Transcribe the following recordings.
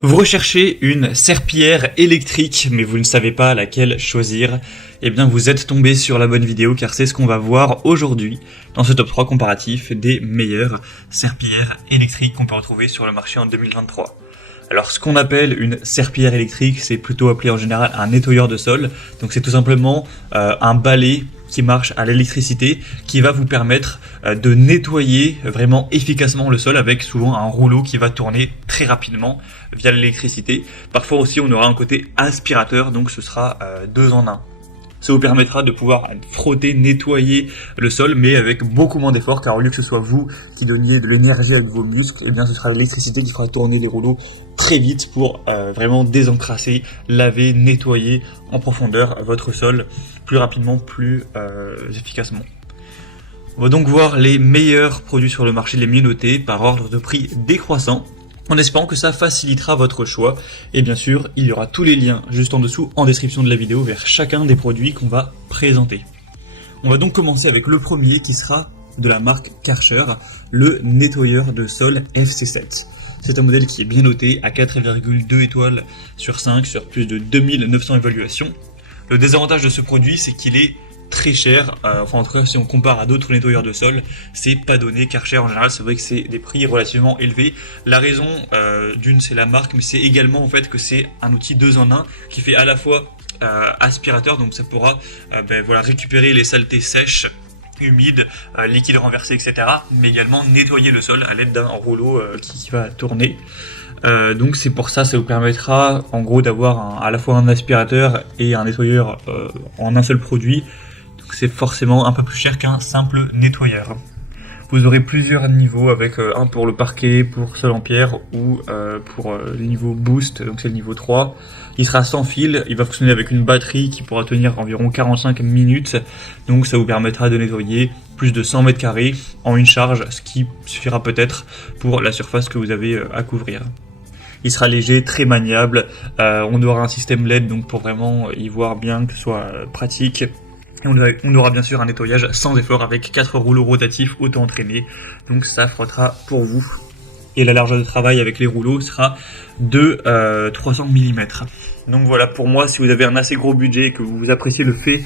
Vous recherchez une serpillière électrique, mais vous ne savez pas laquelle choisir. Eh bien, vous êtes tombé sur la bonne vidéo, car c'est ce qu'on va voir aujourd'hui dans ce top 3 comparatif des meilleures serpillières électriques qu'on peut retrouver sur le marché en 2023. Alors, ce qu'on appelle une serpillière électrique, c'est plutôt appelé en général un nettoyeur de sol. Donc, c'est tout simplement un balai qui marche à l'électricité, qui va vous permettre de nettoyer vraiment efficacement le sol avec souvent un rouleau qui va tourner très rapidement via l'électricité. Parfois aussi on aura un côté aspirateur, donc ce sera 2 en 1. Ça vous permettra de pouvoir frotter, nettoyer le sol, mais avec beaucoup moins d'efforts, car au lieu que ce soit vous qui donniez de l'énergie avec vos muscles, eh bien ce sera l'électricité qui fera tourner les rouleaux très vite pour vraiment désencrasser, laver, nettoyer en profondeur votre sol plus rapidement, plus efficacement. On va donc voir les meilleurs produits sur le marché, les mieux notés par ordre de prix décroissant, en espérant que ça facilitera votre choix. Et bien sûr, il y aura tous les liens juste en dessous en description de la vidéo vers chacun des produits qu'on va présenter. On va donc commencer avec le premier qui sera de la marque Karcher, le nettoyeur de sol FC7. C'est un modèle qui est bien noté à 4,2 étoiles sur 5 sur plus de 2900 évaluations. Le désavantage de ce produit, c'est qu'il est très cher, enfin en tout cas si on compare à d'autres nettoyeurs de sol, c'est pas donné. Karcher en général, c'est vrai que c'est des prix relativement élevés. La raison d'une, c'est la marque, mais c'est également en fait que c'est un outil 2 en 1 qui fait à la fois aspirateur, donc ça pourra récupérer les saletés sèches, humides, liquides renversés, etc., mais également nettoyer le sol à l'aide d'un rouleau qui va tourner. Donc c'est pour ça, ça vous permettra en gros d'avoir à la fois un aspirateur et un nettoyeur en un seul produit. Donc c'est forcément un peu plus cher qu'un simple nettoyeur. Vous aurez plusieurs niveaux avec un pour le parquet, pour sol en pierre ou pour le niveau boost, donc c'est le niveau 3. Il sera sans fil, il va fonctionner avec une batterie qui pourra tenir environ 45 minutes. Donc ça vous permettra de nettoyer plus de 100 mètres carrés en une charge, ce qui suffira peut-être pour la surface que vous avez à couvrir. Il sera léger, très maniable, on aura un système LED donc pour vraiment y voir bien, que ce soit pratique. Et on aura bien sûr un nettoyage sans effort avec 4 rouleaux rotatifs auto-entraînés, donc ça frottera pour vous. Et la largeur de travail avec les rouleaux sera de 300 mm. Donc voilà, pour moi, si vous avez un assez gros budget et que vous appréciez le fait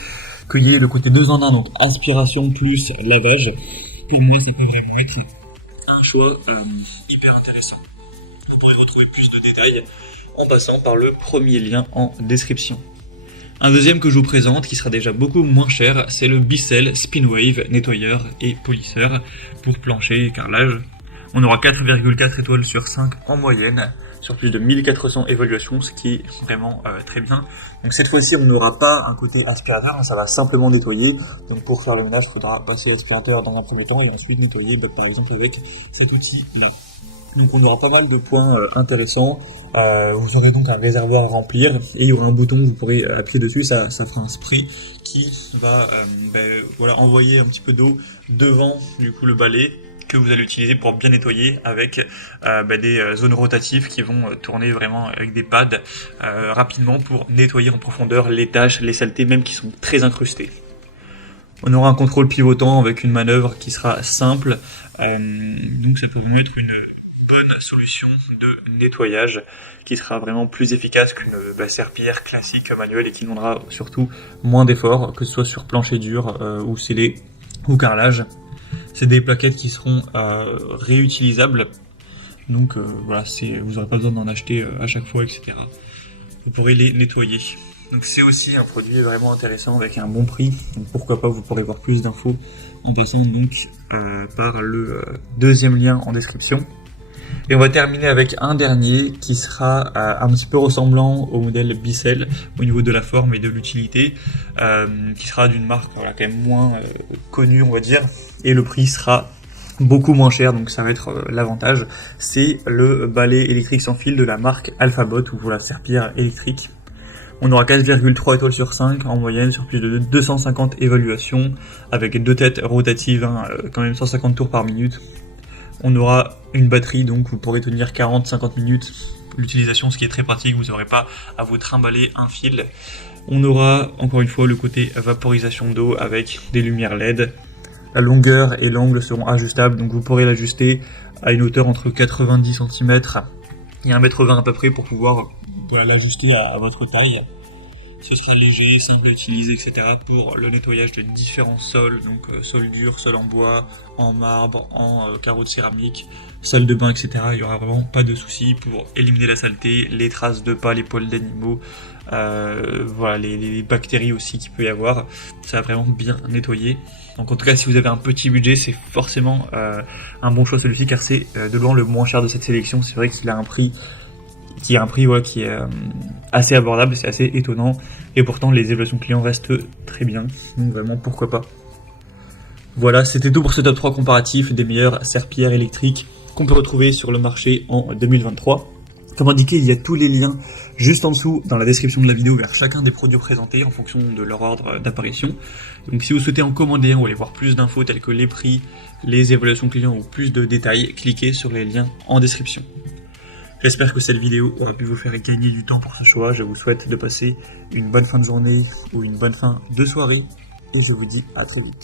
qu'il y ait le côté 2 en 1, donc aspiration plus lavage, pour moi ça peut vraiment être un choix hyper intéressant. Vous pourrez retrouver plus de détails en passant par le premier lien en description. Un deuxième que je vous présente, qui sera déjà beaucoup moins cher, c'est le Bissell Spinwave nettoyeur et polisseur pour plancher et carrelage. On aura 4,4 étoiles sur 5 en moyenne, sur plus de 1400 évaluations, ce qui est vraiment très bien. Donc cette fois-ci, on n'aura pas un côté aspirateur, ça va simplement nettoyer. Donc pour faire le ménage, il faudra passer aspirateur dans un premier temps et ensuite nettoyer, par exemple avec cet outil-là. Donc on aura pas mal de points intéressants. Vous aurez donc un réservoir à remplir et il y aura un bouton, vous pourrez appuyer dessus, ça fera un spray qui va envoyer un petit peu d'eau devant du coup le balai que vous allez utiliser pour bien nettoyer avec des zones rotatives qui vont tourner vraiment avec des pads rapidement pour nettoyer en profondeur les taches, les saletés même qui sont très incrustées. On aura un contrôle pivotant avec une manœuvre qui sera simple, donc ça peut vous mettre une bonne solution de nettoyage qui sera vraiment plus efficace qu'une serpillière classique manuelle et qui demandera surtout moins d'efforts, que ce soit sur plancher dur ou scellé ou carrelage. C'est des plaquettes qui seront réutilisables, donc vous n'aurez pas besoin d'en acheter à chaque fois, etc. Vous pourrez les nettoyer. Donc c'est aussi un produit vraiment intéressant avec un bon prix, donc pourquoi pas, vous pourrez voir plus d'infos en passant donc par le deuxième lien en description. Et on va terminer avec un dernier qui sera un petit peu ressemblant au modèle Bissell au niveau de la forme et de l'utilité, qui sera d'une marque quand même moins connue, on va dire, et le prix sera beaucoup moins cher, donc ça va être l'avantage. C'est le balai électrique sans fil de la marque Alphabot, ou la serpillière électrique. On aura 4,3 étoiles sur 5 en moyenne sur plus de 250 évaluations, avec 2 têtes rotatives, quand même 150 tours par minute. On aura une batterie, donc vous pourrez tenir 40-50 minutes l'utilisation, ce qui est très pratique, vous n'aurez pas à vous trimballer un fil. On aura encore une fois le côté vaporisation d'eau avec des lumières LED. La longueur et l'angle seront ajustables, donc vous pourrez l'ajuster à une hauteur entre 90 cm Il y a 1,20 m à peu près pour pouvoir l'ajuster à votre taille. Ce sera léger, simple à utiliser, etc. pour le nettoyage de différents sols, donc sol dur, sol en bois, en marbre, en carreaux de céramique, salle de bain, etc. Il n'y aura vraiment pas de souci pour éliminer la saleté, les traces de pas, les poils d'animaux, voilà, les bactéries aussi qu'il peut y avoir. Ça va vraiment bien nettoyer. Donc en tout cas, si vous avez un petit budget, c'est forcément un bon choix celui-ci, car c'est de loin le moins cher de cette sélection. C'est vrai qu'il a un prix qui est assez abordable, c'est assez étonnant, et pourtant les évaluations clients restent très bien, donc vraiment pourquoi pas. Voilà, c'était tout pour ce top 3 comparatif des meilleures serpillères électriques qu'on peut retrouver sur le marché en 2023. Comme indiqué, il y a tous les liens juste en dessous dans la description de la vidéo vers chacun des produits présentés en fonction de leur ordre d'apparition. Donc si vous souhaitez en commander un ou aller voir plus d'infos telles que les prix, les évaluations clients ou plus de détails, cliquez sur les liens en description. J'espère que cette vidéo aura pu vous faire gagner du temps pour ce choix. Je vous souhaite de passer une bonne fin de journée ou une bonne fin de soirée. Et je vous dis à très vite.